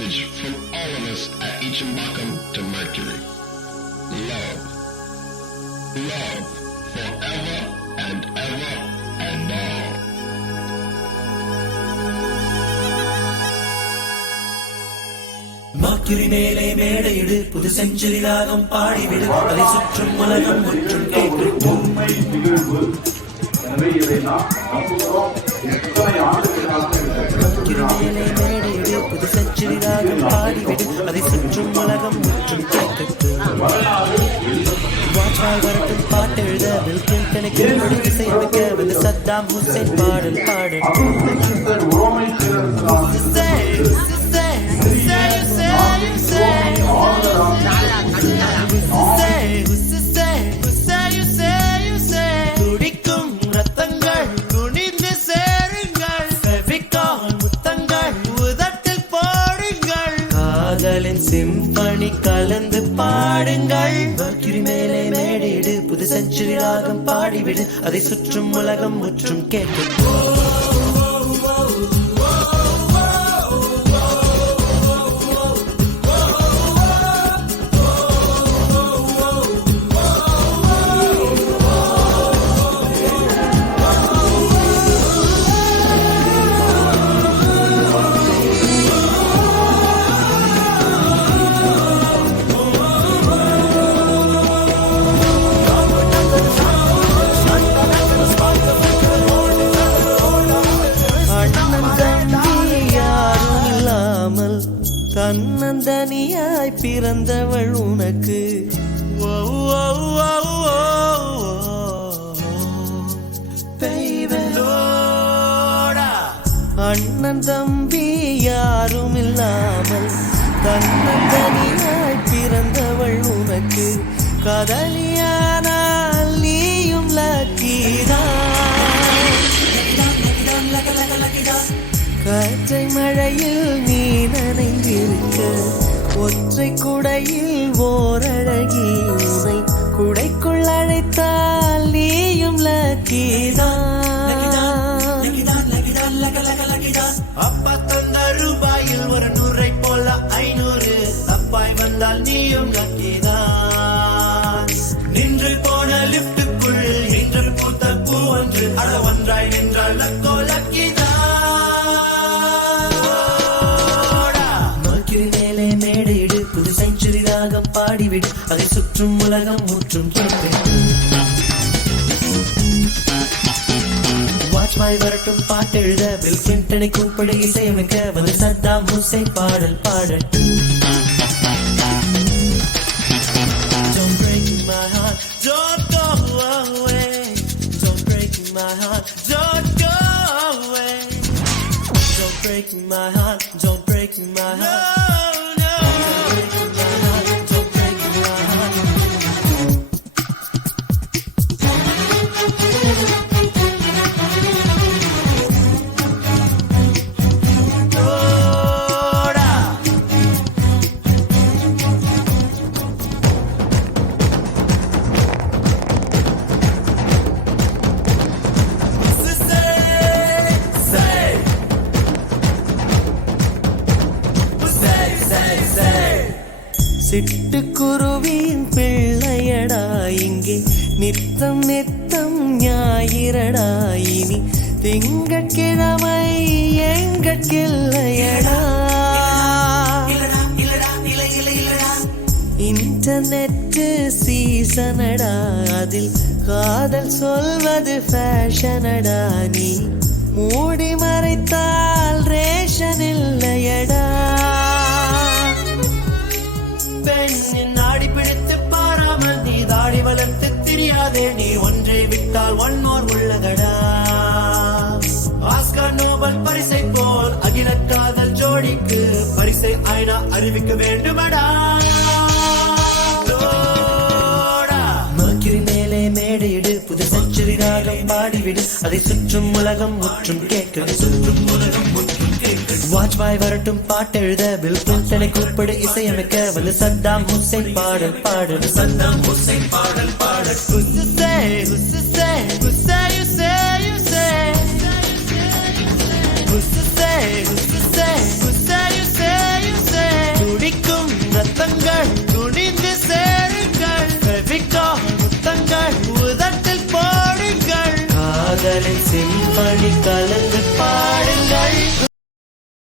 message from all of us at Ichimbakum to Mercury. Love. Love forever and ever and all. Mercury மேலே மேடையிடு புது century ராகம் பாடிவிடு அதை சுற்றும் உலகம் முற்றும் கேட்கும் மேலே மேடையிடு புது செஞ்சுரி ராகம் பாடிவிடு அதை சுற்றும் உலகம் முற்றும் கேட்கட்டும் வாஜ்பாய் வரட்டும் பாட்டெழுத பில் கிளின்டனுக்கு இசையமைக்க வந்து சத்தாம் ஹுசைன் பாடல் பாடட்டும் துடிக்கும் ரத்தங்கள் துணிந்து சேருங்கள் செவிக்கால் முத்தங்கள் உதட்டில் போடுங்கள் காதலின் சிம்பனி கலந்து பாடுங்கள் மர்க்யூரி மேலே மேடையிடு புது செஞ்சுரி ராகம் பாடிவிடு அதை சுற்றும் உலகம் முற்றும் கேட்கும் தன்னந்தனியாய் பிறந்தவள் உனக்கு அண்ணன் தம்பி யாரும் இல்லாமல் தன்னந்தனியாய் பிறந்தவள் உனக்கு கதலியானால் நீயும் லக்கிதான் காற்றை மழையில் நீ நனைந்திருக்க ஒற்றை குடையில் ஓரழகி உனை குடைக்குள் அழைத்தால் நீயும் லக்கிதான் அப்பா தந்த ரூபாயில் ஒரு 100 போல 500 தப்பாய் வந்தால் நீயும் லக்கிதான் நின்று போன லிப்டுக்குள் இன்று பூத்த பூ ஒன்று அட ஒன்றாய் நின்றால் லக்கோ லக்கிதான் பாடிவிடு அதை சுற்றும் உலகம் முற்றும் கேட்கும் வாஜ்பாய் வரட்டும் பாட்டெழுத பில் கிளின்டனை கூப்பிடு இசையமைக்க வந்து சத்தாம் ஹுசைன் பாடல் பாடட்டும் Don't break my heart, don't go away. Don't break my heart, don't go away. Don't break my heart, don't break my heart. சிட்டுக்குருவின் பிள்ளையடா இங்கே நித்தம் நித்தம் ஞாயிறடா இனி திங்கட்கிழமை எங்கட்கில்லையடா இன்டர்நெட் சீசனடா அதில் காதல் சொல்வது ஃபேஷனடா நீ மூடி மறைத்தால் ரேஷன் இல்லையடா பெண்ணின் நாடி பிடித்து பாராமல் நீ தாடி வளர்த்து தெரியாதே நீ ஒன்றை விட்டால் ஒன்னோர் உள்ளதடா ஆஸ்கார் நோபல் பரிசை போல் அகில காதல் ஜோடிக்கு பரிசை ஐநா அறிவிக்க வேண்டுமடா மர்க்யூரி மேலே மேடையிடு புது செஞ்சுரி ராகம் பாடிவிடு அதை சுற்றும் உலகம் முற்றும் கேட்க சுற்றும் உலகம் முற்றும் வாஜ்பாய் வரட்டும் பாட்டெழுத பில் கிளின்டனை கூப்பிடு இசையமைக்க வந்து சத்தாம் ஹுசைன் பாடல் பாடல் சத்தாம் ஹுசைன் பாடல் பாடல் Who's to say காதலின் சிம்பனி கலந்து பாடுங்கள்